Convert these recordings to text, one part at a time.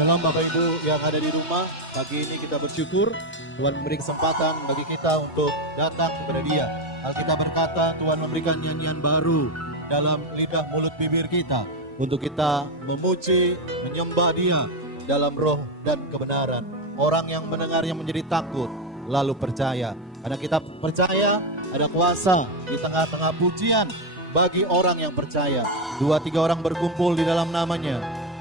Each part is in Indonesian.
Shalom Bapak Ibu yang ada di rumah. Pagi ini kita bersyukur Tuhan memberi kesempatan bagi kita untuk datang kepada Dia. Alkitab berkata Tuhan memberikan nyanyian baru dalam lidah mulut bibir kita untuk kita memuji, menyembah Dia dalam roh dan kebenaran. Orang yang mendengarnya menjadi takut lalu percaya. Karena kita percaya ada kuasa di tengah-tengah pujian bagi orang yang percaya. 2-3 orang berkumpul di dalam namanya,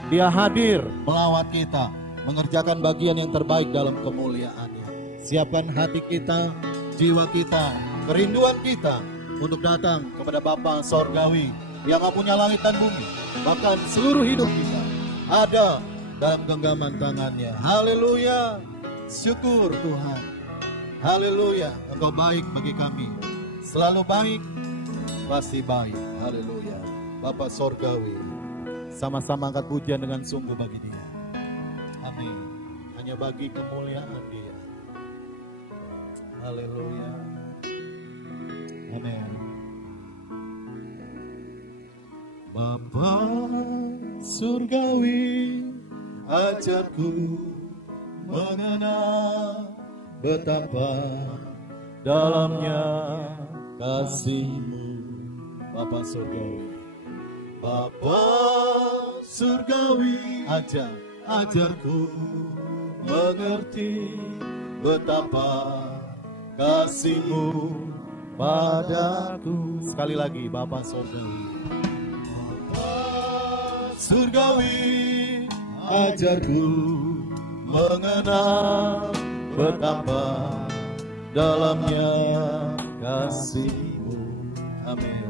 Dia hadir melawat kita, mengerjakan bagian yang terbaik dalam kemuliaannya. Siapkan hati kita, jiwa kita, kerinduan kita untuk datang kepada Bapa Sorgawi yang mempunyai langit dan bumi. Bahkan seluruh hidup kita ada dalam genggaman tangannya. Haleluya, syukur Tuhan. Haleluya, Engkau baik bagi kami. Selalu baik, pasti baik. Haleluya, Bapa Sorgawi. Sama-sama angkat pujian dengan sungguh bagi Dia. Amin. Hanya bagi kemuliaan Dia. Haleluya. Amin. Bapa Surgawi, ajarku mengenal betapa dalamnya kasih-Mu. Bapa Surgawi, Bapa Surgawi, ajarku mengerti betapa kasih-Mu padaku. Sekali lagi, Bapa Surgawi, Bapa Surgawi, ajarku mengenal betapa dalamnya kasih-Mu. Amin.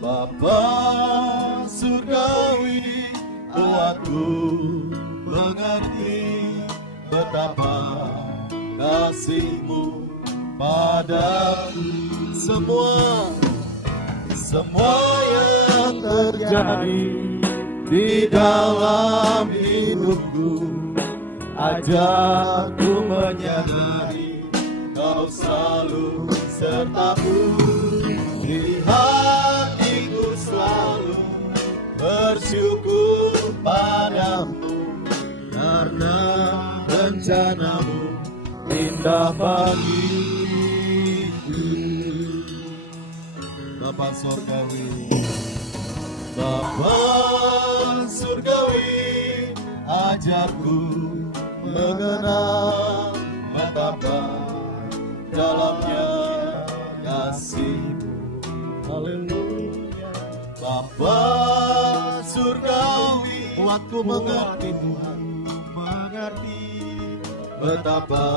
Bapa Surgawi, buatku mengerti betapa kasih-Mu padaku. Semua yang terjadi di dalam hidupku, ajarku menyadari Kau selalu sertaku. Di hatiku selalu bersyukur padamu, karena rencana-Mu indah bagiku. Bapa Surgawi, Bapa Surgawi, ajarku mengenal betapa dalamnya kasih-Mu. Haleluya. Bapa Surgawi, buatku mengerti Tuhan, mengerti betapa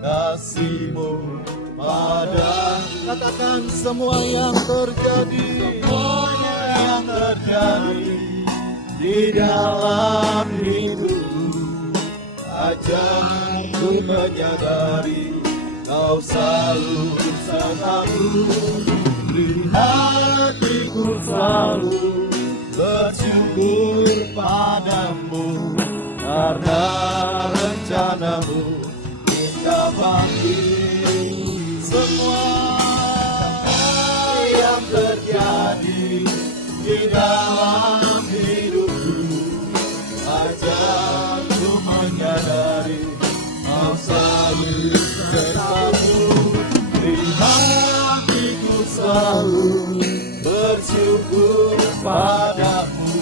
kasih-Mu pada. Katakan semua yang terjadi di dalam hidupku, ajarku menyadari Kau selalu sertaku. Di hatiku selalu bersyukur padamu, karena rencana-Mu indah bagiku. Semua yang terjadi di dalam hidupku, ajarku menyadari Kau selalu sertaku. Di hatiku selalu bersyukur padamu,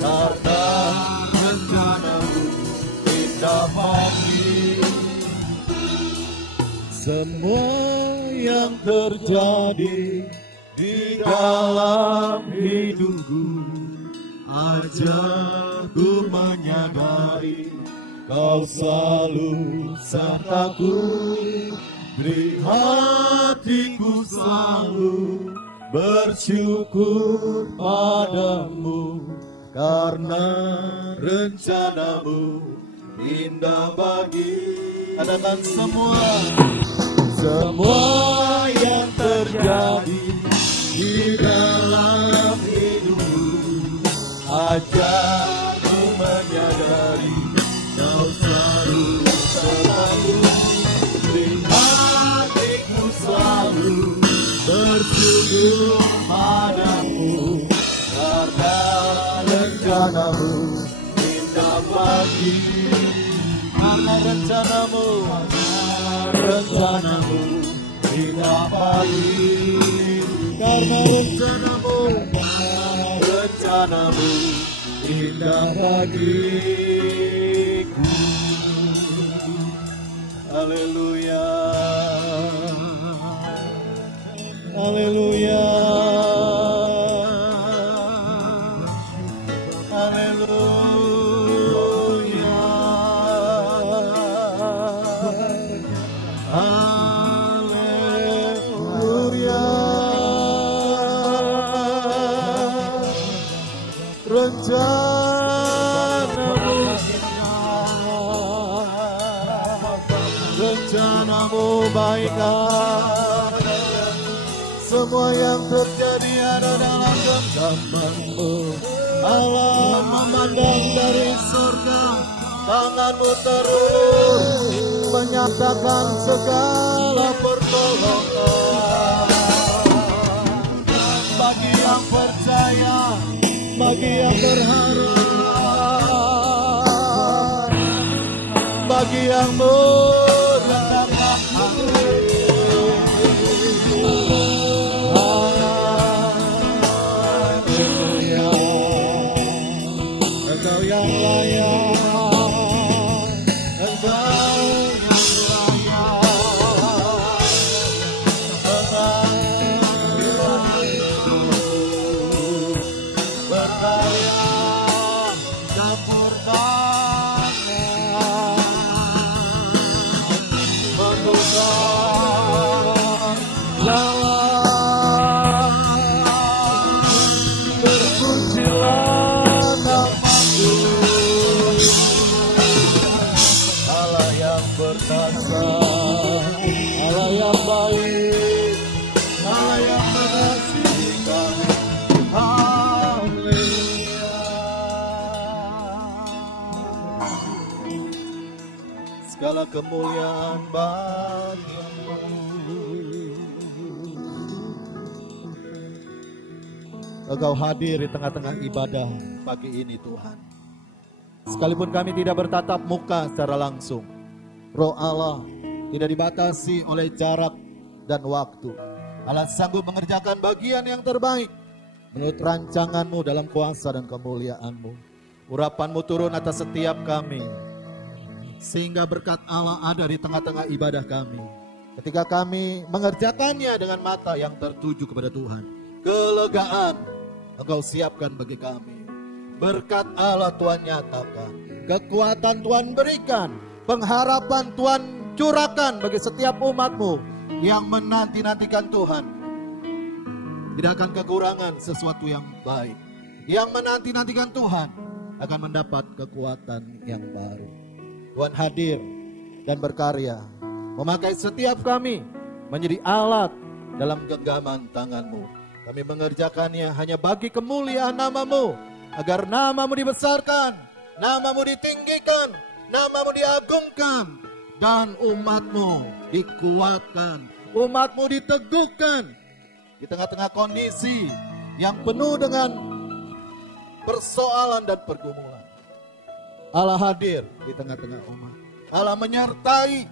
karena rencana-Mu indah bagiku. Semua yang terjadi di dalam hidupku, ajarku menyadari Kau selalu sertaku. Di hatiku selalu bersyukur padamu, karena rencana-Mu indah bagi. Katakan semua yang terjadi di dalam hidupku, ajarku menyadari Kau selalu sertaku. Di hatiku selalu bersyukur padamu, karena rencana-Mu Karena rencanamu indah bagi. Karena rencanamu indah bagiku. Haleluya, haleluya, haleluya, haleluya. Rencanamu baiklah, semua yang terjadi ada dalam genggamanmu. Allah memandang dari surga, tanganmu terus menyatakan segala pertolongan. Bagi yang percaya, bagi yang berharap, bagi yang merendahkan hati. Haleluya, Engkau yang layak, Engkau yang segala kemuliaan bagimu. Engkau hadir di tengah-tengah ibadah pagi ini Tuhan. Sekalipun kami tidak bertatap muka secara langsung, Roh Allah tidak dibatasi oleh jarak dan waktu. Allah sanggup mengerjakan bagian yang terbaik menurut rancanganmu dalam kuasa dan kemuliaanmu. Urapanmu turun atas setiap kami, sehingga berkat Allah ada di tengah-tengah ibadah kami. Ketika kami mengerjakannya dengan mata yang tertuju kepada Tuhan, kelegaan Engkau siapkan bagi kami. Berkat Allah Tuhan nyatakan, kekuatan Tuhan berikan, pengharapan Tuhan curahkan bagi setiap umat-Mu yang menanti-nantikan Tuhan. Tidak akan kekurangan sesuatu yang baik. Yang menanti-nantikan Tuhan akan mendapat kekuatan yang baru. Tuhan hadir dan berkarya, memakai setiap kami menjadi alat dalam genggaman tangan-Mu. Kami mengerjakannya hanya bagi kemuliaan nama-Mu, agar nama-Mu dibesarkan, nama-Mu ditinggikan, nama-Mu diagungkan, dan umat-Mu dikuatkan, umat-Mu diteguhkan di tengah-tengah kondisi yang penuh dengan persoalan dan pergumulan. Allah hadir di tengah-tengah umat. Allah menyertai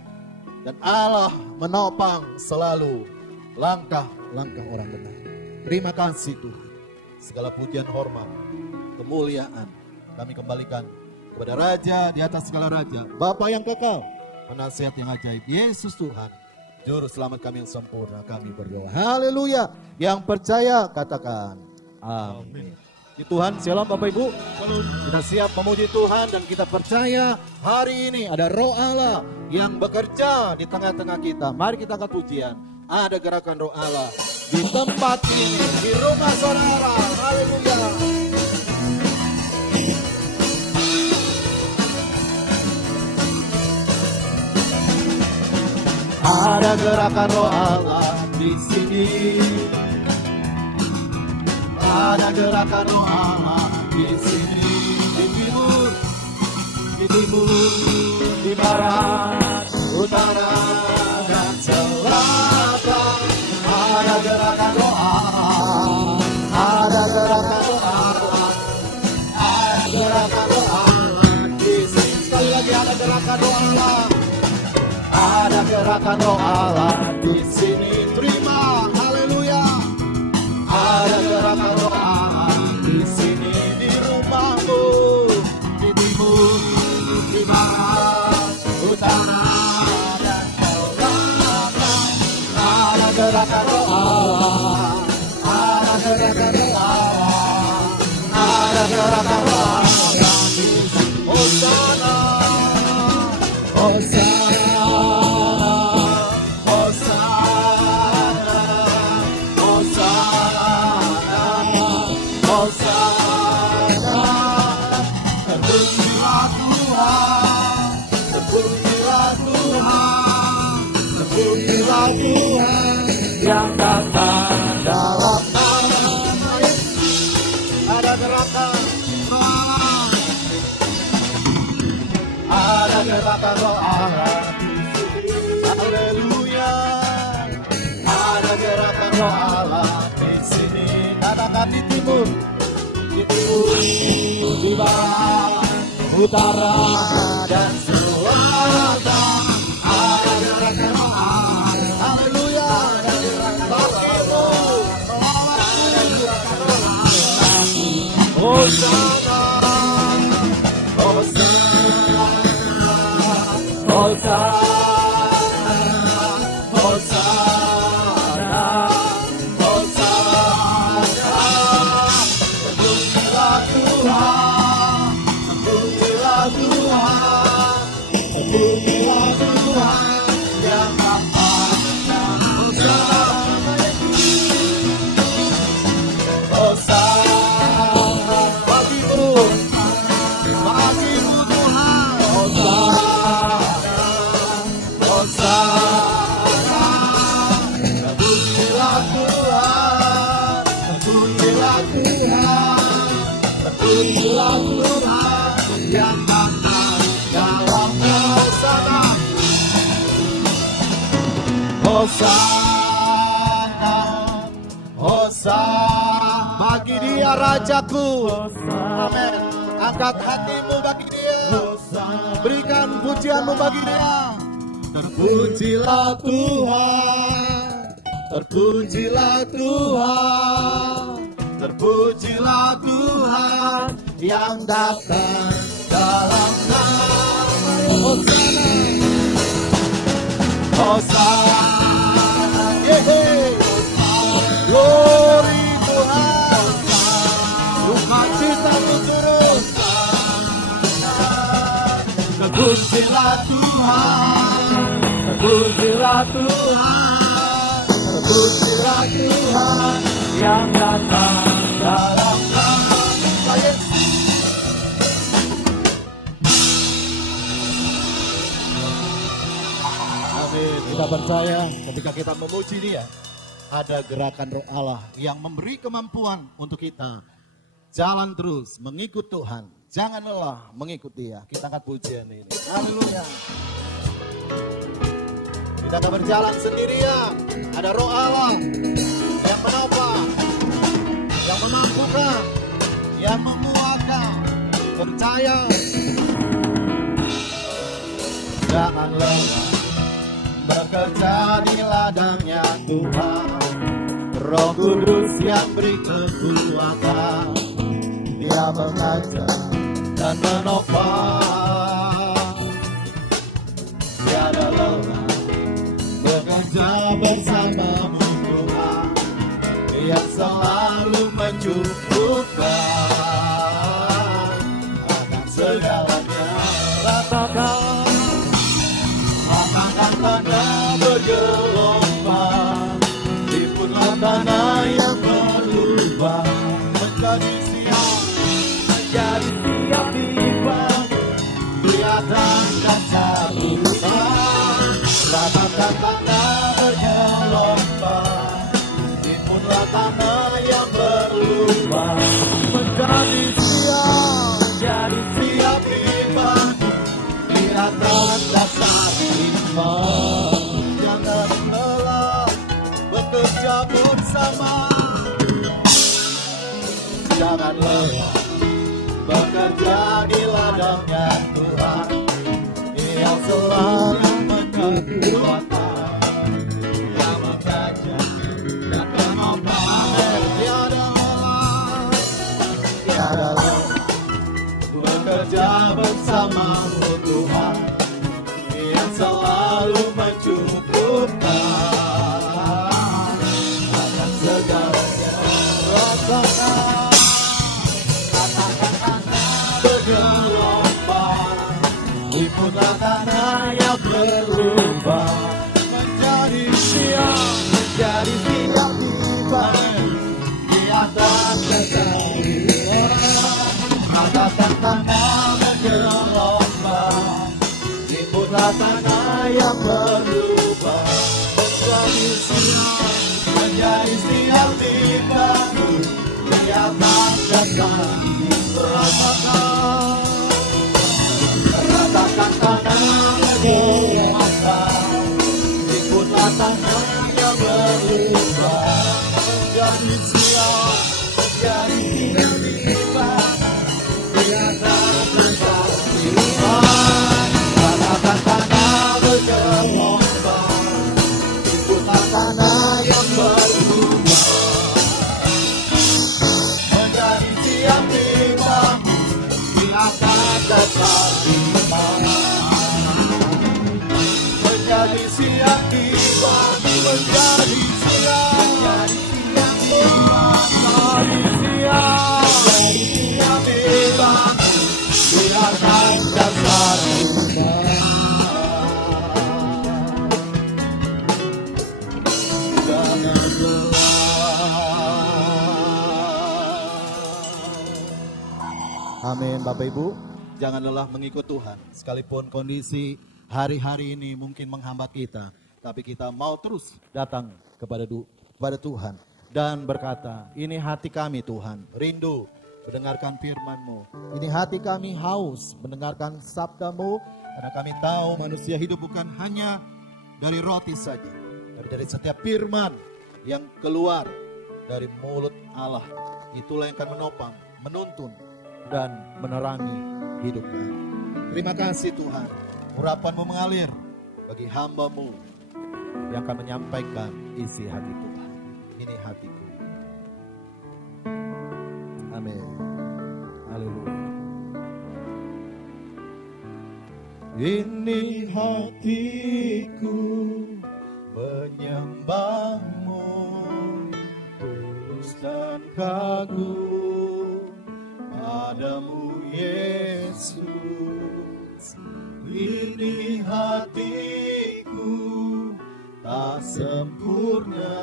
dan Allah menopang selalu langkah-langkah orang benar. Terima kasih Tuhan. Segala pujian, hormat, kemuliaan kami kembalikan kepada Raja di atas segala raja, Bapa yang kekal, penasihat yang ajaib, Yesus Tuhan, Juru Selamat kami yang sempurna. Kami berdoa. Haleluya. Yang percaya katakan amin. Di Tuhan, shalom Bapak Ibu. Kita siap memuji Tuhan dan kita percaya hari ini ada Roh Allah yang bekerja di tengah-tengah kita. Mari kita angkat pujian. Ada gerakan Roh Allah di tempat ini, di rumah saudara. Haleluya. Ada gerakan Roh Allah di sini. Ada gerakan Roh Allah di sini, di timur, di barat, utara, dan selatan. Ada gerakan Roh Allah, ada gerakan Roh Allah, ada gerakan Roh Allah di sini. gerakan Roh Allah di sini. Terima, haleluya. Ada gerakan Roh Allah di sini, di rumahmu, di timur, di barat, utara dan selatan. Ada gerakan Roh Allah, ada gerakan Roh Allah, ada gerakan Roh Allah di sini. Hosana, Hosana, Hosana, Hosana, Hosana. Terpujilah Tuhan, terpujilah Tuhan, terpujilah Tuhan yang datang dalam nama Yesus. Ada gerakan Roh Allah, ada gerakan Roh Allah di sini. Haleluya. Ada gerakan Roh Allah di sini. Katakan di timur, di barat, utara dan selatan. Ada gerakan Roh Allah. Haleluya. Ada gerakan Roh Allah. Ada gerakan Roh Allah. Hosana, Hosana, Hosana, Hosana, Hosana. Terpujilah Tuhan, terpujilah Tuhan, terpujilah Tuhan yang datang. Hosana, Hosana, bagimu, bagimu Tuhan. Hosana, Hosana. Terpujilah Tuhan, terpujilah Tuhan, terpujilah Tuhan yang datang dalam Hosana. Hosana, Hosana, bagi Dia Rajaku. Amin. Angkat hatimu bagi Dia, berikan pujianmu bagi Dia. Terpujilah Tuhan, terpujilah Tuhan, terpujilah Tuhan yang datang dalam nama Hosana. Hosana, glory Tuhan, sukacita turun. Terpujilah Tuhan, terpujilah Tuhan, terpujilah Tuhan yang datang dalam nama Yesus. Amin. Kita percaya ketika kita memuji Dia, ada gerakan Roh Allah yang memberi kemampuan untuk kita jalan terus mengikut Tuhan. Jangan lelah mengikut Dia. Kita angkat pujian ini. Haleluya. Kita akan berjalan sendirian. Ada Roh Allah yang menopang, yang memampukan, yang menguatkan. Percaya. Jangan lelah bekerja di ladangnya Tuhan. Roh Kudus yang beri kekuatan, Dia mengajar dan menopang. Tiada lelah bekerja bersamamu Tuhan, yang selalu mencukupkan akan segalanya. Ratakan tanah bergelombang, tipunlah tanah yang berlubang, menjadi siap dibangun, kelihatan dasar Tuhan. Ratakan tanah bergelombang, tipunlah tanah yang berlubang, menjadi siap dibangun, kelihatan dasar iman. Jangan lelah bekerja bersama, jangan lelah bekerja di ladangnya Tuhan, yang selalu menjadi kekuatan yang mengajar dan menopang. Tiada lelah bekerja bersamamu Tuhan, yang selalu mencukupkan akan segalanya. Katakan bergelombang, liputlah tanah yang berubah menjadi siang di pagi di atas kekayaan. Katakan tanah bergelombang, liputlah tanah yang berubah menjadi siang di pagi di atas kekayaan. Katakan tanah bergelombang, liputlah tanah yang berubah menjadi siang di pagi di atas kekayaan. Katakan tanah bergelombang, liputlah tanah yang berubah menjadi siang di pagi di atas kekayaan. Menjadi siang di pagi, menjadi siang di pagi di atas dasar bumi. Jangan lelah. Amin. Bapak Ibu, jangan lelah mengikut Tuhan. Sekalipun kondisi hari-hari ini mungkin menghambat kita, tapi kita mau terus datang kepada Tuhan dan berkata, ini hati kami Tuhan, rindu mendengarkan firman-Mu. Ini hati kami haus mendengarkan sabda-Mu, karena kami tahu manusia hidup bukan hanya dari roti saja, tapi dari setiap firman yang keluar dari mulut Allah. Itulah yang akan menopang, menuntun, dan menerangi hidup kami. Terima kasih Tuhan, urapan-Mu mengalir bagi hamba-Mu yang akan menyampaikan isi hati Tuhan. Ini hatiku. Amin. Haleluya. Ini hatiku menyembah-Mu, tulus dan kagum padamu Yesus. Ini hatiku tak sempurna,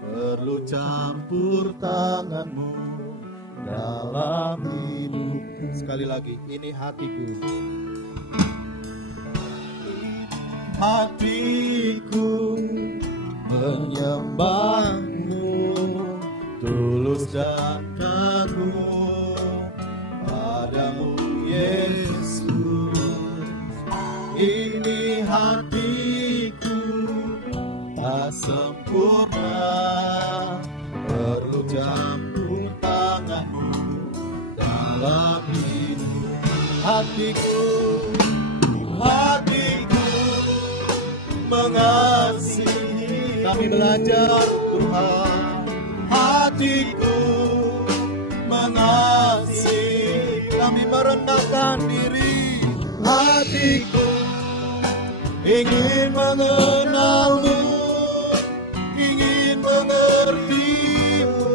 perlu campur tangan-Mu dalam hidupku. Sekali lagi, ini hatiku. Hatiku menyembah-Mu, tulus dan kagum padamu Yesus. Ini hatiku tak sempurna, perlu campur tangan-Mu dalam hidup. Hatiku mengasihi, kami belajar Tuhan. Hatiku mengasihi, kami merendahkan diri. Hatiku ingin mengenal-Mu, ingin mengerti-Mu.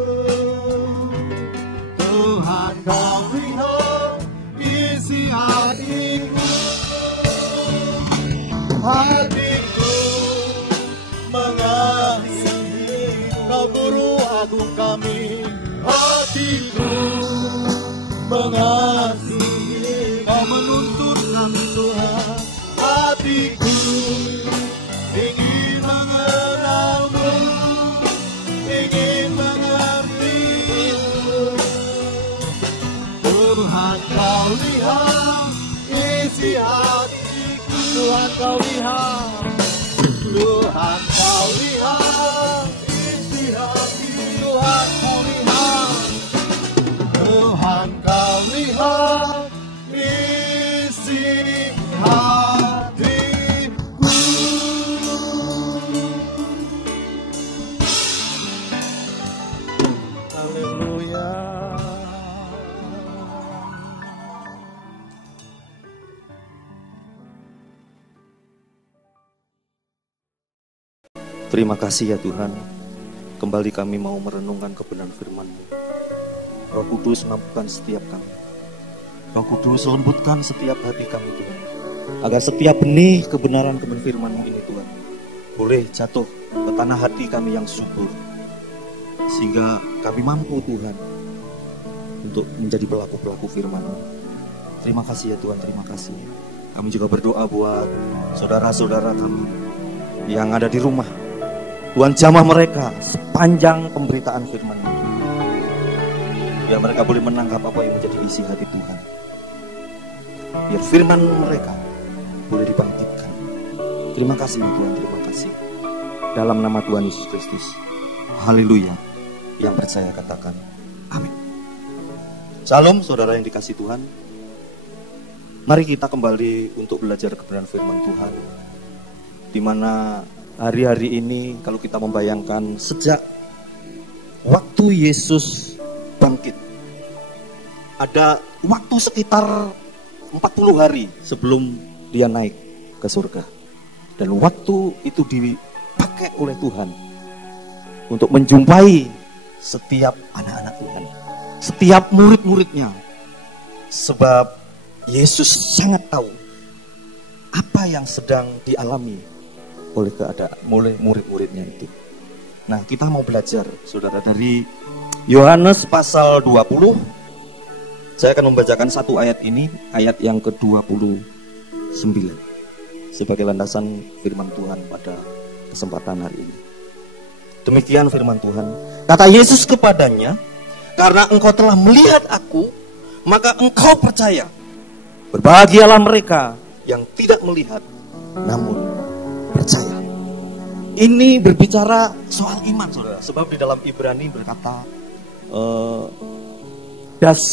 Tuhan, Kau lihat isi hatiku. Hatiku mengasihi, Kau guru agung kami. Hatiku mengasihi, Kau menuntun kami Tuhan. Hatiku ingin mengenal-Mu, ingin mengerti-Mu. Tuhan, Kau lihat isi hatiku. Tuhan, Kau lihat, Tuhan, Kau lihat isi hati. Tuhan, Kau lihat, Tuhan, Kau lihat isi hatiku. Terima kasih ya Tuhan, kembali kami mau merenungkan kebenaran firman-Mu. Roh Kudus mampukan setiap kami. Roh Kudus lembutkan setiap hati kami Tuhan, agar setiap benih kebenaran firman-Mu ini Tuhan boleh jatuh ke tanah hati kami yang subur, sehingga kami mampu Tuhan untuk menjadi pelaku-pelaku firman-Mu. Terima kasih ya Tuhan, terima kasih. Kami juga berdoa buat saudara-saudara kami yang ada di rumah. Tuhan jamah mereka sepanjang pemberitaan firman-Mu, biar mereka boleh menangkap apa yang menjadi isi hati Tuhan. Biar firman mereka boleh dibangkitkan. Terima kasih Tuhan, terima kasih. Dalam nama Tuhan Yesus Kristus. Haleluya. Yang percaya katakan amin. Shalom saudara yang dikasihi Tuhan. Mari kita kembali untuk belajar kebenaran firman Tuhan, di mana hari-hari ini kalau kita membayangkan sejak waktu Yesus bangkit, ada waktu sekitar 40 hari sebelum dia naik ke surga. Dan waktu itu dipakai oleh Tuhan untuk menjumpai setiap anak-anak Tuhan, setiap murid-muridnya. Sebab Yesus sangat tahu apa yang sedang dialami oleh murid-muridnya itu. Nah, kita mau belajar saudara dari Yohanes pasal 20. Saya akan membacakan satu ayat ini, ayat yang ke-29 sebagai landasan firman Tuhan pada kesempatan hari ini. Demikian firman Tuhan. Kata Yesus kepadanya, karena engkau telah melihat aku, maka engkau percaya. Berbahagialah mereka yang tidak melihat namun percaya. Ini berbicara soal iman saudara. Sebab di dalam Ibrani berkata,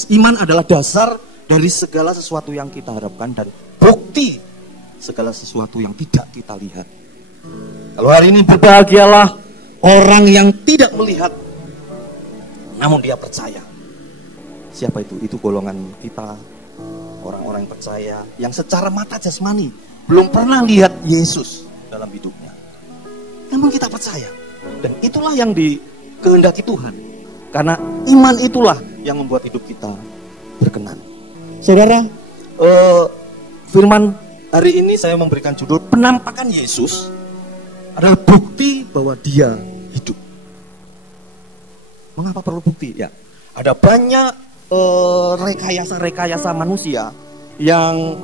iman adalah dasar dari segala sesuatu yang kita harapkan dan bukti segala sesuatu yang tidak kita lihat. Kalau hari ini berbahagialah orang yang tidak melihat namun dia percaya. Siapa itu? Itu golongan kita, orang-orang yang percaya, yang secara mata jasmani belum pernah lihat Yesus dalam hidupnya, namun kita percaya. Dan itulah yang dikehendaki Tuhan, karena iman itulah yang membuat hidup kita berkenan. Saudara, firman hari ini saya memberikan judul penampakan Yesus adalah bukti bahwa dia hidup. Mengapa perlu bukti? Ya, ada banyak rekayasa manusia yang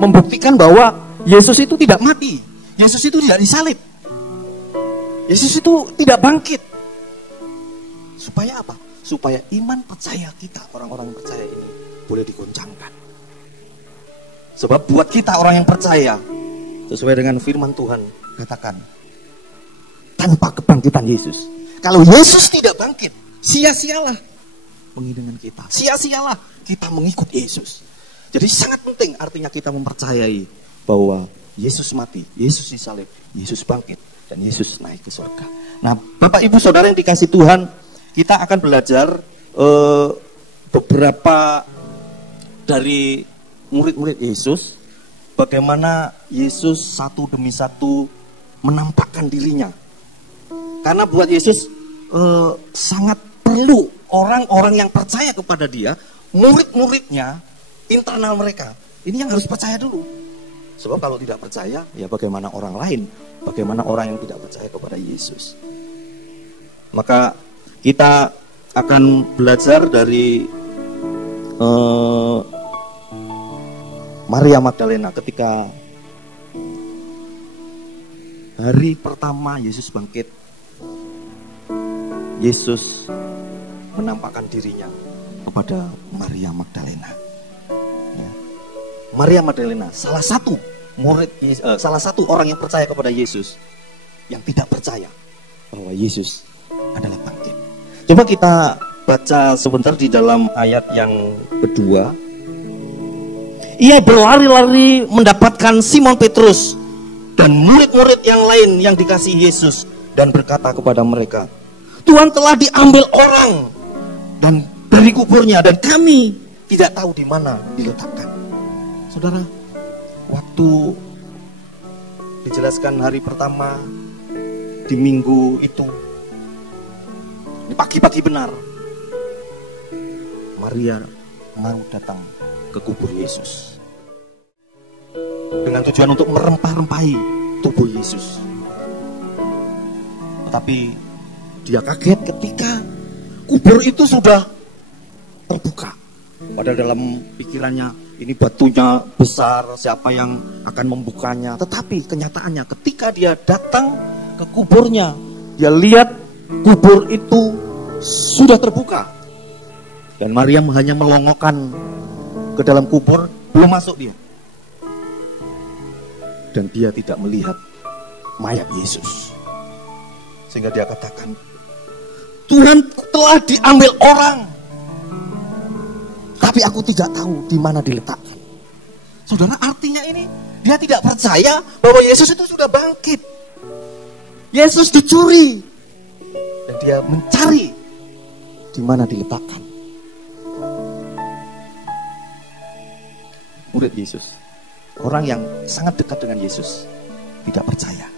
membuktikan bahwa Yesus itu tidak mati, Yesus itu tidak disalib, Yesus itu tidak bangkit. Supaya apa? Supaya iman percaya kita, orang-orang percaya ini boleh digoncangkan. Sebab buat kita orang yang percaya, sesuai dengan firman Tuhan katakan, tanpa kebangkitan Yesus, kalau Yesus tidak bangkit, sia-sialah pengiringan kita, sia-sialah kita mengikut Yesus. Jadi sangat penting artinya kita mempercayai bahwa Yesus mati, Yesus disalib, Yesus bangkit, dan Yesus naik ke surga. Nah, Bapak Ibu Saudara yang dikasihi Tuhan, kita akan belajar beberapa dari murid-murid Yesus, bagaimana Yesus satu demi satu menampakkan dirinya. Karena buat Yesus sangat perlu orang-orang yang percaya kepada dia, murid-muridnya, internal mereka, ini yang harus percaya dulu. Sebab kalau tidak percaya, ya bagaimana orang lain, bagaimana orang yang tidak percaya kepada Yesus. Maka kita akan belajar dari Maria Magdalena ketika hari pertama Yesus bangkit. Yesus menampakkan dirinya kepada Maria Magdalena. Ya. Maria Magdalena salah satu orang yang percaya kepada Yesus, yang tidak percaya bahwa Yesus adalah bangkit. Coba kita baca sebentar di dalam ayat yang kedua. Ia berlari-lari mendapatkan Simon Petrus dan murid-murid yang lain yang dikasihi Yesus dan berkata kepada mereka, Tuhan telah diambil orang dan dari kuburnya dan kami tidak tahu di mana diletakkan. Saudara, waktu dijelaskan hari pertama di minggu itu, di pagi-pagi benar, Maria mau datang ke kubur Yesus dengan tujuan untuk merempah-rempahi tubuh Yesus. Tetapi dia kaget ketika kubur itu sudah terbuka. Padahal dalam pikirannya, ini batunya besar, siapa yang akan membukanya. Tetapi kenyataannya ketika dia datang ke kuburnya, dia lihat kubur itu sudah terbuka. Dan Maryam hanya melongokkan ke dalam kubur, belum masuk dia. Dan dia tidak melihat mayat Yesus. Sehingga dia katakan, Tuhan telah diambil orang, tapi aku tidak tahu di mana diletakkan. Saudara, artinya ini dia tidak percaya bahwa Yesus itu sudah bangkit. Yesus dicuri dan dia mencari di mana diletakkan. Murid Yesus, orang yang sangat dekat dengan Yesus, tidak percaya.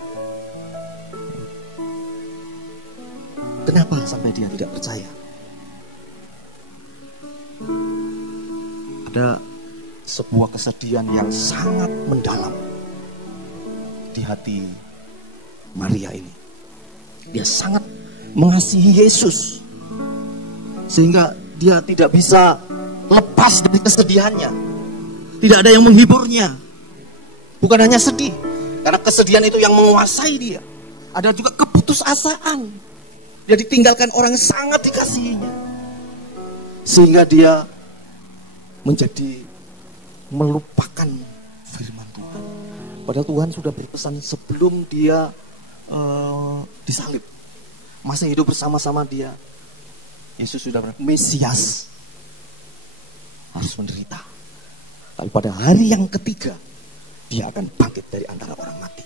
Kenapa sampai dia tidak percaya? Ada sebuah kesedihan yang sangat mendalam di hati Maria ini. Dia sangat mengasihi Yesus, sehingga dia tidak bisa lepas dari kesedihannya. Tidak ada yang menghiburnya. Bukan hanya sedih, karena kesedihan itu yang menguasai dia. Ada juga keputusasaan. Dia ditinggalkan orang yang sangat dikasihinya, sehingga dia menjadi melupakan firman Tuhan. Padahal Tuhan sudah berpesan sebelum dia disalib, masih hidup bersama-sama dia, Yesus sudah berkata, Mesias harus menderita, tapi pada hari yang ketiga dia akan bangkit dari antara orang mati.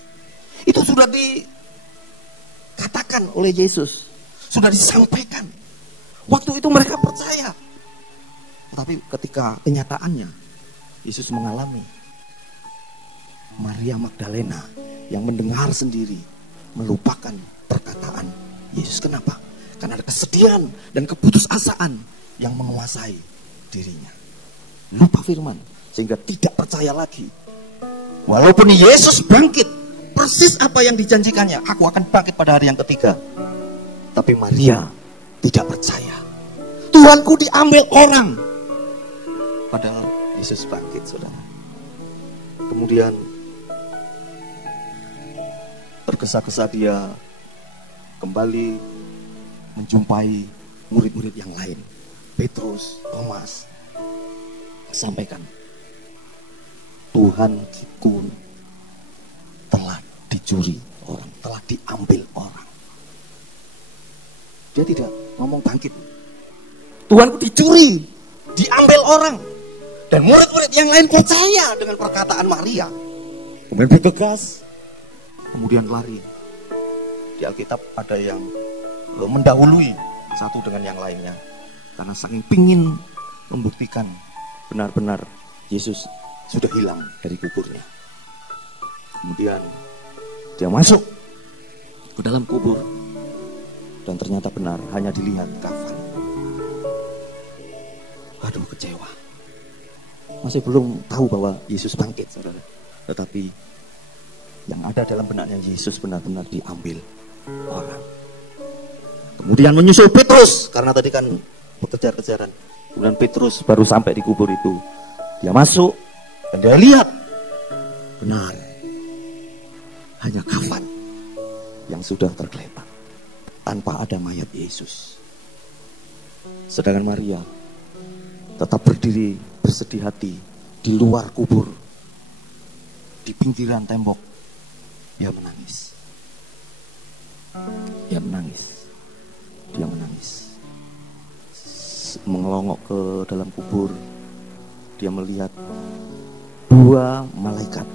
Itu sudah dikatakan oleh Yesus, sudah disampaikan. Waktu itu mereka percaya. Tetapi ketika kenyataannya, Yesus mengalami, Maria Magdalena yang mendengar sendiri melupakan perkataan Yesus. Kenapa? Karena ada kesedihan dan keputusasaan yang menguasai dirinya. Lupa firman, sehingga tidak percaya lagi. Walaupun Yesus bangkit, persis apa yang dijanjikannya, aku akan bangkit pada hari yang ketiga. Tapi Maria tidak percaya. Tuhanku diambil orang. Padahal Yesus bangkit, saudara. Kemudian tergesa-gesa dia kembali menjumpai murid-murid yang lain. Petrus, Thomas, sampaikan, Tuhanku telah dicuri orang, telah diambil orang. Dia tidak ngomong bangkit. Tuhanku dicuri, diambil orang. Dan murid-murid yang lain percaya dengan perkataan Maria. Kemudian bergegas, kemudian lari. Di Alkitab ada yang mendahului satu dengan yang lainnya, karena saking pingin membuktikan benar-benar Yesus sudah hilang dari kuburnya. Kemudian dia masuk ke dalam kubur, dan ternyata benar, hanya dilihat kafan. Aduh, kecewa. Masih belum tahu bahwa Yesus bangkit, saudara. Tetapi yang ada dalam benaknya, Yesus benar-benar diambil orang. Kemudian menyusul Petrus, karena tadi kan kejar-kejaran. Kemudian Petrus baru sampai di kubur itu. Dia masuk dan dia lihat, benar, hanya kafan yang sudah tergeletak, tanpa ada mayat Yesus. Sedangkan Maria tetap berdiri bersedih hati di luar kubur, di pinggiran tembok. Dia menangis. Dia menangis. Dia menangis. Mengelongok ke dalam kubur, dia melihat dua malaikat.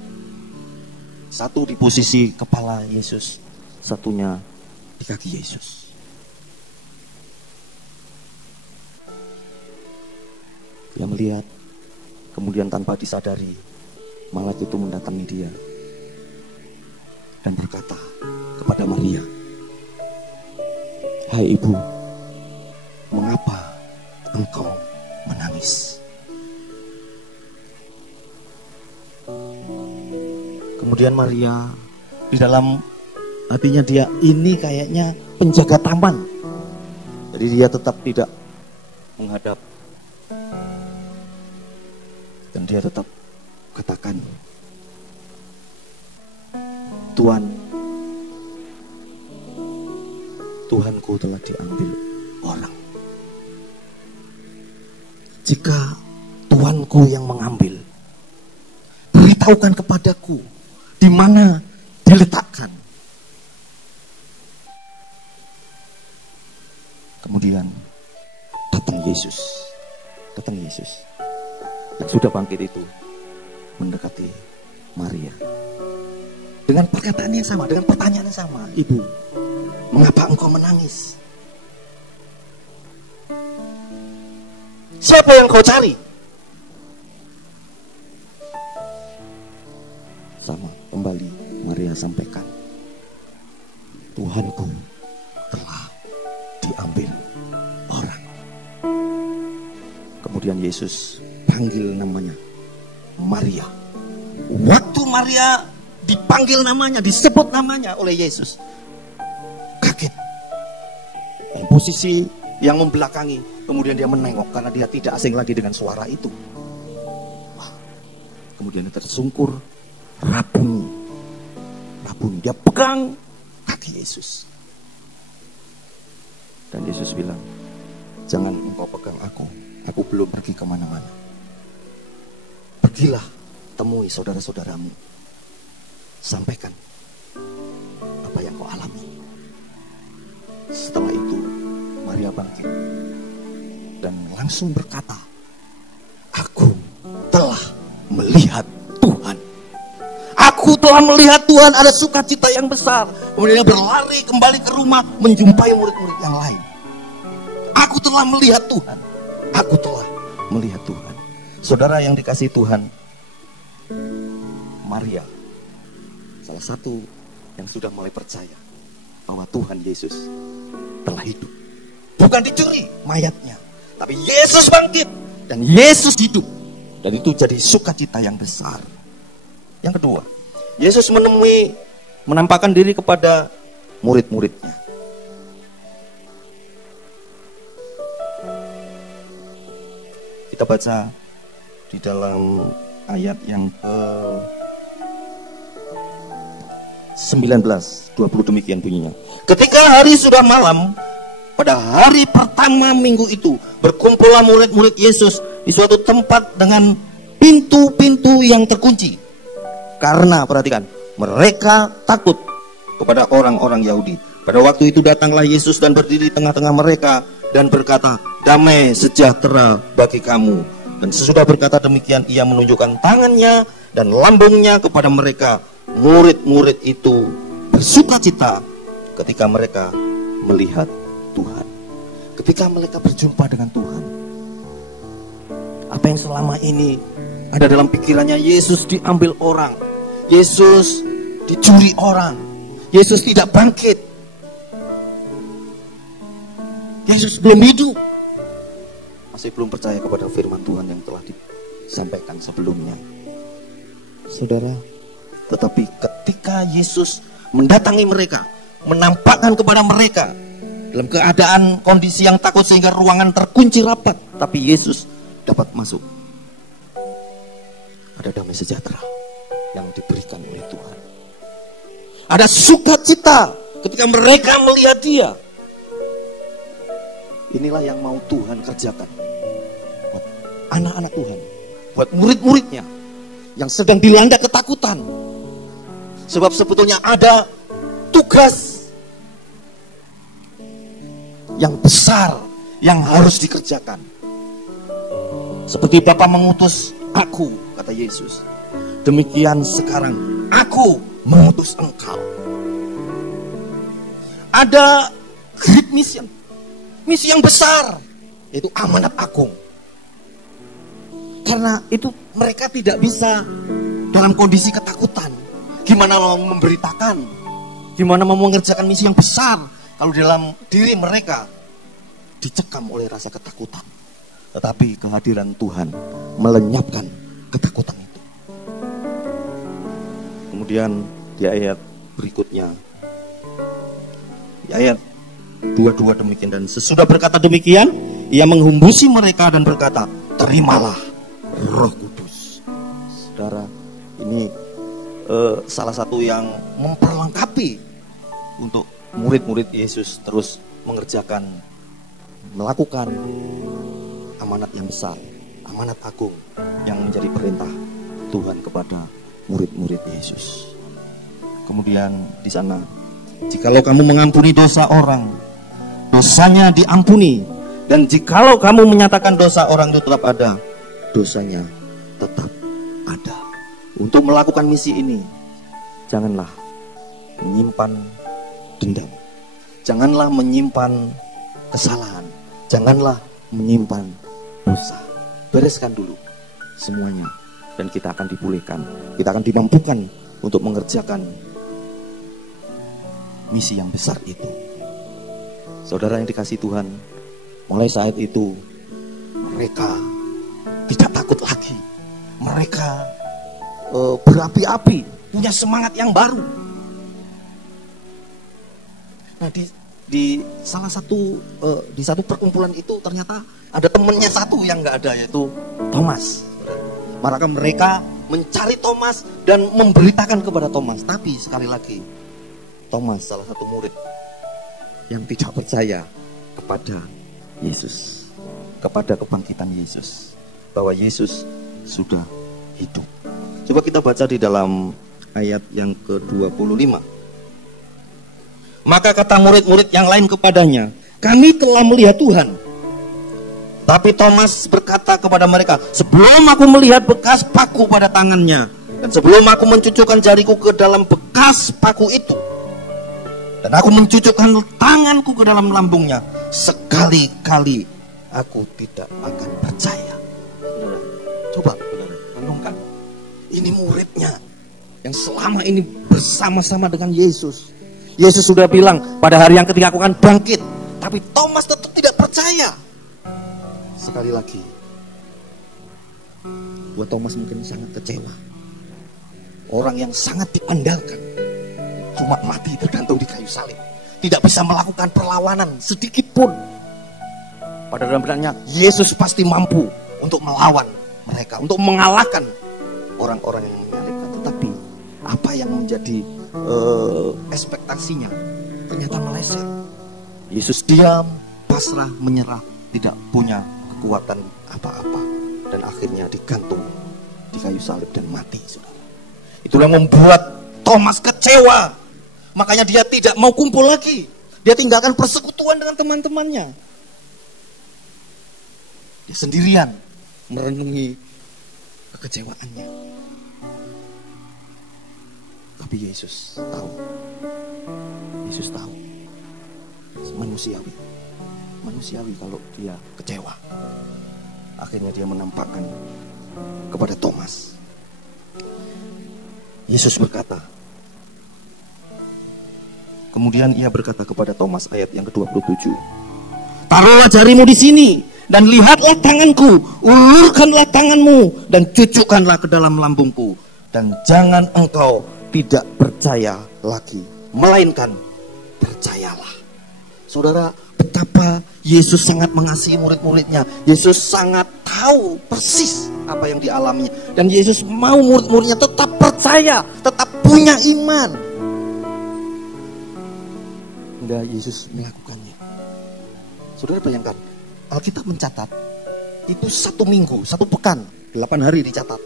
Satu di posisi kepala Yesus, satunya di kaki Yesus. Dia melihat, kemudian tanpa disadari, malaikat itu mendatangi dia dan berkata kepada Maria, "Hai ibu, mengapa engkau menangis?" Kemudian Maria, di dalam hatinya dia, ini kayaknya penjaga taman. Jadi dia tetap tidak menghadap. Dan dia tetap katakan, "Tuhan, Tuhanku telah diambil orang. Jika Tuhanku yang mengambil, beritahukan kepadaku di mana diletakkan." Kemudian datang Yesus yang sudah bangkit itu mendekati Maria dengan perkataan yang sama, dengan pertanyaan yang sama. "Ibu, mengapa engkau menangis? Siapa yang kau cari?" Sama kembali Maria sampaikan, "Tuhanku telah diambil orang." Kemudian Yesus panggil namanya Maria. Waktu Maria dipanggil namanya, disebut namanya oleh Yesus, kaget. Dan posisi yang membelakangi, kemudian dia menengok karena dia tidak asing lagi dengan suara itu. Wah. Kemudian dia tersungkur, rabuni. Dia pegang kaki Yesus. Dan Yesus bilang, "Jangan engkau pegang aku belum pergi kemana-mana. Pergilah, temui saudara-saudaramu, sampaikan apa yang kau alami." Setelah itu Maria bangkit dan langsung berkata, "Aku telah melihat Tuhan. Aku telah melihat Tuhan, ada sukacita yang besar." Kemudian dia berlari kembali ke rumah, menjumpai murid-murid yang lain. "Aku telah melihat Tuhan. Aku telah melihat Tuhan." Saudara yang dikasihi Tuhan, Maria salah satu yang sudah mulai percaya bahwa Tuhan Yesus telah hidup. Bukan dicuri mayatnya, tapi Yesus bangkit dan Yesus hidup. Dan itu jadi sukacita yang besar. Yang kedua, Yesus menampakkan diri kepada murid-muridnya. Kita baca di dalam ayat yang ke-19, 20 demikian bunyinya. "Ketika hari sudah malam, pada hari pertama minggu itu, berkumpullah murid-murid Yesus di suatu tempat dengan pintu-pintu yang terkunci. Karena, perhatikan, mereka takut kepada orang-orang Yahudi. Pada waktu itu datanglah Yesus dan berdiri di tengah-tengah mereka dan berkata, 'Damai sejahtera bagi kamu.' Dan sesudah berkata demikian, ia menunjukkan tangannya dan lambungnya kepada mereka. Murid-murid itu bersukacita ketika mereka melihat Tuhan." Ketika mereka berjumpa dengan Tuhan, apa yang selama ini ada dalam pikirannya, Yesus diambil orang, Yesus dicuri orang, Yesus tidak bangkit, Yesus belum hidup, masih belum percaya kepada firman Tuhan yang telah disampaikan sebelumnya. Saudara, tetapi ketika Yesus mendatangi mereka, menampakkan kepada mereka dalam keadaan kondisi yang takut sehingga ruangan terkunci rapat, tapi Yesus dapat masuk. Ada damai sejahtera yang diberikan oleh Tuhan. Ada sukacita ketika mereka melihat Dia. Inilah yang mau Tuhan kerjakan buat anak-anak Tuhan, buat murid-muridnya yang sedang dilanda ketakutan. Sebab sebetulnya ada tugas yang besar yang harus dikerjakan. Seperti Bapa mengutus aku, kata Yesus, demikian sekarang aku mengutus engkau. Ada great mission, misi yang besar, yaitu amanat agung. Karena itu mereka tidak bisa dalam kondisi ketakutan. Gimana mau memberitakan, gimana mau mengerjakan misi yang besar Kalau dalam diri mereka dicekam oleh rasa ketakutan. Tetapi kehadiran Tuhan melenyapkan ketakutan itu. Kemudian di ayat berikutnya, di ayat 22 demikian, dan sesudah berkata demikian, ia menghembusi mereka dan berkata, terimalah Roh Kudus. Saudara, ini salah satu yang memperlengkapi untuk murid-murid Yesus terus melakukan amanat yang besar, amanat agung yang menjadi perintah Tuhan kepada murid-murid Yesus. Kemudian di sana, jikalau kamu mengampuni dosa orang, dosanya diampuni. Dan jikalau kamu menyatakan dosa orang itu tetap ada, dosanya tetap ada. Untuk melakukan misi ini, janganlah menyimpan dendam, janganlah menyimpan kesalahan, janganlah menyimpan dosa. Bereskan dulu semuanya, dan kita akan dipulihkan, kita akan dimampukan untuk mengerjakan misi yang besar itu. Saudara yang dikasihi Tuhan, mulai saat itu mereka tidak takut lagi. Mereka berapi-api, punya semangat yang baru. Nah, di salah satu di satu perkumpulan itu ternyata ada temannya satu yang nggak ada, yaitu Thomas. Maka mereka mencari Thomas dan memberitakan kepada Thomas. Tapi sekali lagi, Thomas salah satu murid yang tidak percaya kepada Yesus, kepada kebangkitan Yesus, bahwa Yesus sudah hidup. Coba kita baca di dalam ayat yang ke-25. Maka kata murid-murid yang lain kepadanya, kami telah melihat Tuhan. Tapi Thomas berkata kepada mereka, sebelum aku melihat bekas paku pada tangannya, dan sebelum aku mencucukkan jariku ke dalam bekas paku itu, dan aku mencucukkan tanganku ke dalam lambungnya, sekali-kali aku tidak akan percaya. Coba renungkan, ini muridnya yang selama ini bersama-sama dengan Yesus. Yesus sudah bilang, pada hari yang ketiga aku akan bangkit. Tapi Thomas tetap tidak percaya. Sekali lagi, buat Thomas mungkin sangat kecewa. Orang yang sangat diandalkan cuma mati tergantung di kayu salib, tidak bisa melakukan perlawanan sedikit pun. Pada dalam benarnya Yesus pasti mampu untuk melawan mereka, untuk mengalahkan orang-orang yang menyalibkan. Tetapi apa yang menjadi ekspektasinya ternyata meleset. Yesus diam, pasrah, menyerah, tidak punya kekuatan apa-apa, dan akhirnya digantung di kayu salib dan mati, saudara. Itulah yang membuat Thomas kecewa. Makanya dia tidak mau kumpul lagi. Dia tinggalkan persekutuan dengan teman-temannya. Dia sendirian merenungi kekecewaannya. Tapi Yesus tahu. Yesus tahu. Manusiawi kalau dia kecewa. Akhirnya dia menampakkan kepada Thomas. Yesus berkata, kemudian ia berkata kepada Thomas, ayat yang ke-27, taruhlah jarimu di sini dan lihatlah tanganku, ulurkanlah tanganmu dan cucukkanlah ke dalam lambungku, dan jangan engkau tidak percaya lagi, melainkan percayalah. Saudara, betapa Yesus sangat mengasihi murid-muridnya. Yesus sangat tahu persis apa yang dialaminya, dan Yesus mau murid-muridnya tetap percaya, tetap punya iman. Hingga Yesus melakukannya. Saudara bayangkan, Alkitab mencatat itu 1 minggu, 1 pekan, 8 hari dicatat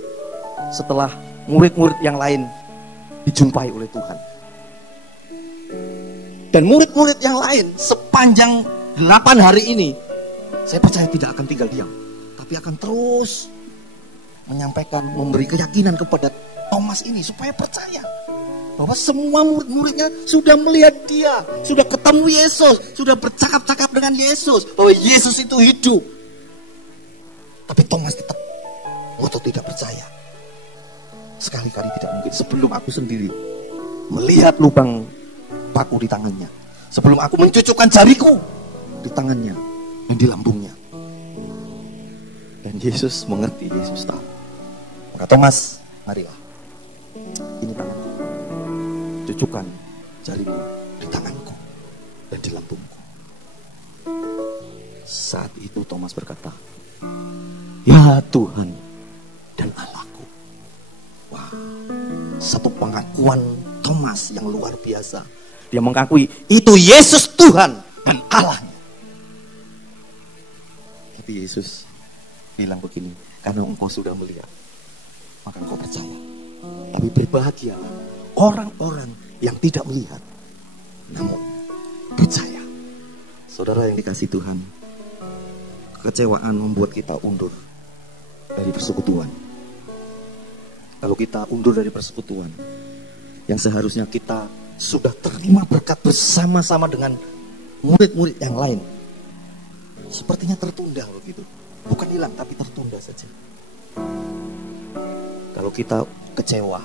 setelah murid-murid yang lain dijumpai oleh Tuhan. Dan murid-murid yang lain sepanjang 8 hari ini, saya percaya tidak akan tinggal diam, tapi akan terus menyampaikan, memberi keyakinan kepada Thomas ini supaya percaya bahwa semua murid-muridnya sudah melihat dia, sudah ketemu Yesus, sudah bercakap-cakap dengan Yesus, bahwa Yesus itu hidup. Tapi Thomas tetap ngotot tidak percaya. Sekali-kali tidak mungkin. Sebelum aku sendiri melihat lubang paku di tangannya, sebelum aku mencucukkan jariku di tangannya dan di lambungnya. Dan Yesus mengerti, Yesus tahu. Maka Thomas, marilah, ini tanganku, cucukkan jarimu di tanganku dan di lambungku. Saat itu Thomas berkata, ya Tuhan dan Allahku. Wah, satu pengakuan Thomas yang luar biasa. Dia mengakui itu Yesus Tuhan dan Allahnya. Tapi Yesus bilang begini, karena engkau sudah melihat, maka engkau percaya. Tapi berbahagialah orang-orang yang tidak melihat, namun percaya. Saudara yang dikasihi Tuhan, kekecewaan membuat kita undur dari persekutuan. Kalau kita undur dari persekutuan, yang seharusnya kita sudah terima berkat bersama-sama dengan murid-murid yang lain, sepertinya tertunda begitu. Bukan hilang, tapi tertunda saja. Kalau kita kecewa,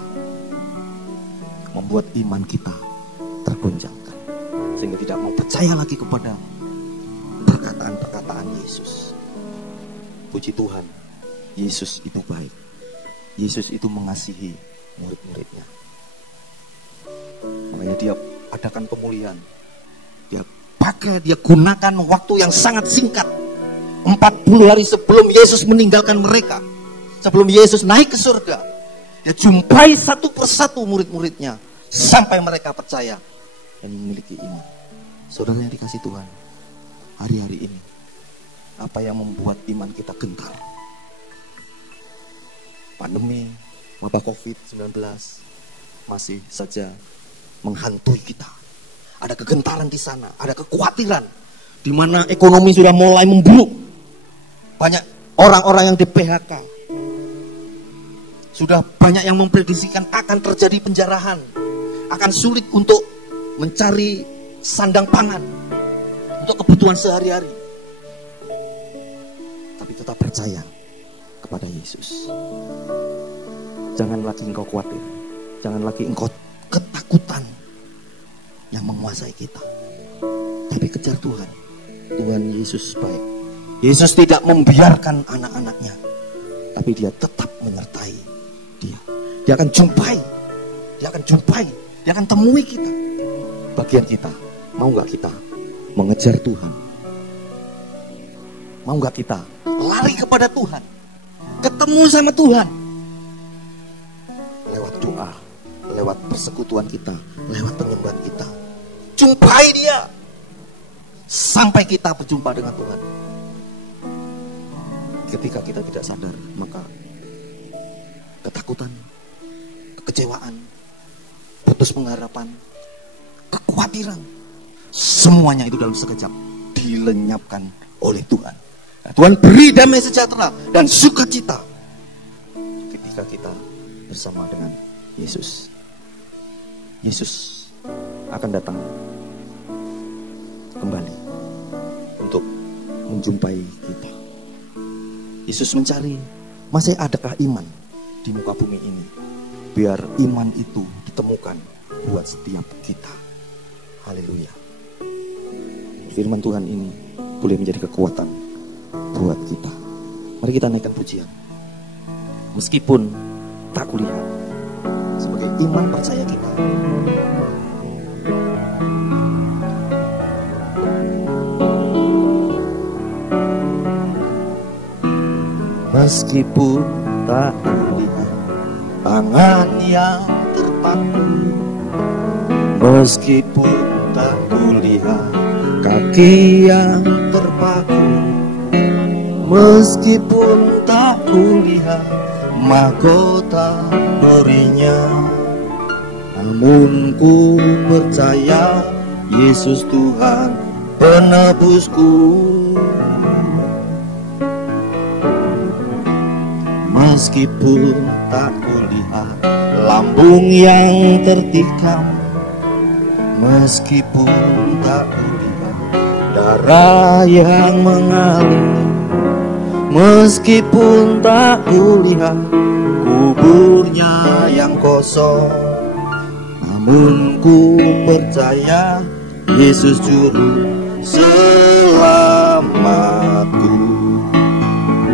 membuat iman kita tergoncangkan, sehingga tidak mau percaya lagi kepada perkataan-perkataan Yesus. Puji Tuhan, Yesus itu baik. Yesus itu mengasihi murid-muridnya. Makanya dia adakan pemulihan. Dia gunakan waktu yang sangat singkat, 40 hari sebelum Yesus meninggalkan mereka, sebelum Yesus naik ke surga. Dia jumpai satu persatu murid-muridnya sampai mereka percaya dan memiliki iman. Saudara yang dikasihi Tuhan, hari-hari ini apa yang membuat iman kita gentar? Pandemi, wabah COVID-19 masih saja menghantui kita. Ada kegentaran di sana, ada kekhawatiran di mana ekonomi sudah mulai memburuk. Banyak orang-orang yang di PHK. Sudah banyak yang memprediksikan akan terjadi penjarahan, akan sulit untuk mencari sandang pangan untuk kebutuhan sehari-hari. Tapi tetap percaya kepada Yesus. Jangan lagi engkau khawatir, jangan lagi engkau ketakutan yang menguasai kita. Tapi kejar Tuhan. Tuhan Yesus baik. Yesus tidak membiarkan anak-anaknya, tapi dia tetap menyertai dia. Dia akan jumpai, dia akan temui kita. Bagian kita, mau gak kita mengejar Tuhan? Mau gak kita lari kepada Tuhan, ketemu sama Tuhan lewat doa, lewat persekutuan kita, lewat penyembahan kita. Jumpai dia sampai kita berjumpa dengan Tuhan. Ketika kita tidak sadar, maka ketakutan, kekecewaan, putus pengharapan, kekhawatiran, semuanya itu dalam sekejap dilenyapkan oleh Tuhan. Nah, Tuhan beri damai sejahtera dan sukacita ketika kita bersama dengan Yesus. Yesus akan datang kembali untuk menjumpai kita. Yesus mencari, masih adakah iman di muka bumi ini? Biar iman itu ditemukan buat setiap kita. Haleluya. Firman Tuhan ini boleh menjadi kekuatan buat kita. Mari kita naikkan pujian. Meskipun tak kulihat, sebagai iman percaya kita. Meskipun tak kulihat tangan yang terpaku, meskipun tak kulihat kaki yang terpaku, meskipun tak kulihat mahkota berinya, namun ku percaya Yesus Tuhan penebusku. Meskipun tak kulihat lambung yang tertikam, meskipun tak kulihat darah yang mengalir, meskipun tak kulihat kuburnya yang kosong, namun ku percaya Yesus juru selamatku.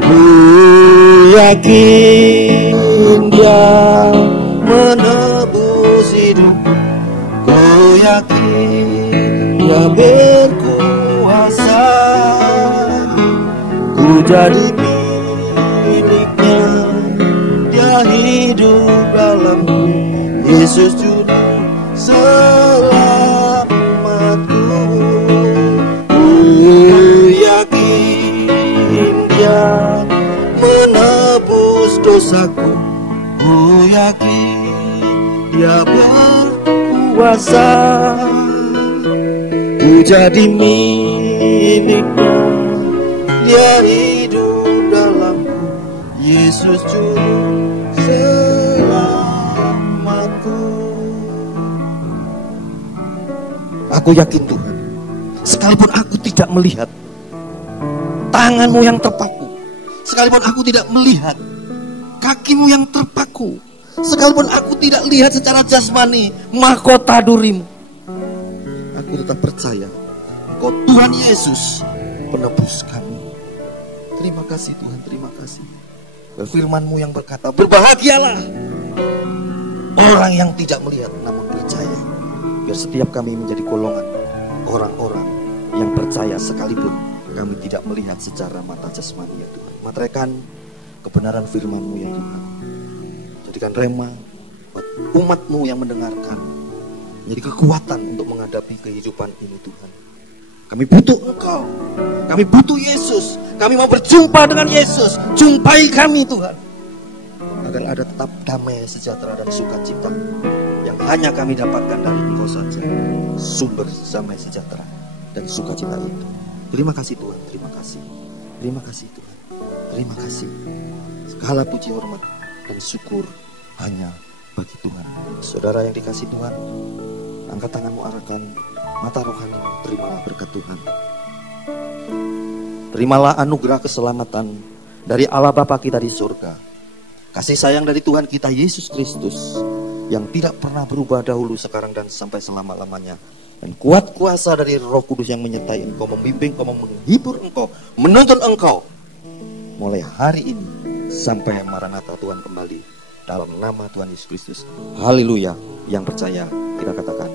Ku yakin Dia menebus hidup. Ku yakin Dia berkuasa. Ku jadi miliknya, Dia hidup dalamku. Yesus juru selamatku. Ku yakin Dia menebus dosaku. Ku yakin Dia berkuasa. Ku jadi miliknya, Dia hidup dalamku. Yesus juru selamatku. Aku yakin Tuhan, sekalipun aku tidak melihat tangan-Mu yang terpaku, sekalipun aku tidak melihat kaki-Mu yang terpaku, sekalipun aku tidak lihat secara jasmani mahkota duri-Mu, aku tetap percaya Engkau Tuhan Yesus, penebus kami. Terima kasih Tuhan, terima kasih. Firman-Mu yang berkata, berbahagialah orang yang tidak melihat namun percaya. Biar setiap kami menjadi golongan orang-orang yang percaya sekalipun kami tidak melihat secara mata jasmani ya Tuhan. Materaikan kebenaran firman-Mu ya Tuhan. Jadikan rema umat-Mu yang mendengarkan menjadi kekuatan untuk menghadapi kehidupan ini Tuhan. Kami butuh Engkau, kami butuh Yesus, kami mau berjumpa dengan Yesus. Jumpai kami Tuhan, agar ada tetap damai, sejahtera dan sukacita yang hanya kami dapatkan dari Engkau saja, sumber damai, sejahtera dan sukacita itu. Terima kasih Tuhan, terima kasih, terima kasih Tuhan, terima kasih. Segala puji, hormat dan syukur hanya bagi Tuhan. Saudara yang dikasihi Tuhan, angkat tanganmu, arahkan mata rohani, terimalah berkat Tuhan. Terimalah anugerah keselamatan dari Allah Bapa kita di surga, kasih sayang dari Tuhan kita Yesus Kristus yang tidak pernah berubah dahulu, sekarang dan sampai selama-lamanya, dan kuat kuasa dari Roh Kudus yang menyertai engkau, membimbing engkau, menghibur engkau, menuntun engkau mulai hari ini sampai Maranatha Tuhan kembali, dalam nama Tuhan Yesus Kristus. Haleluya. Yang percaya kita katakan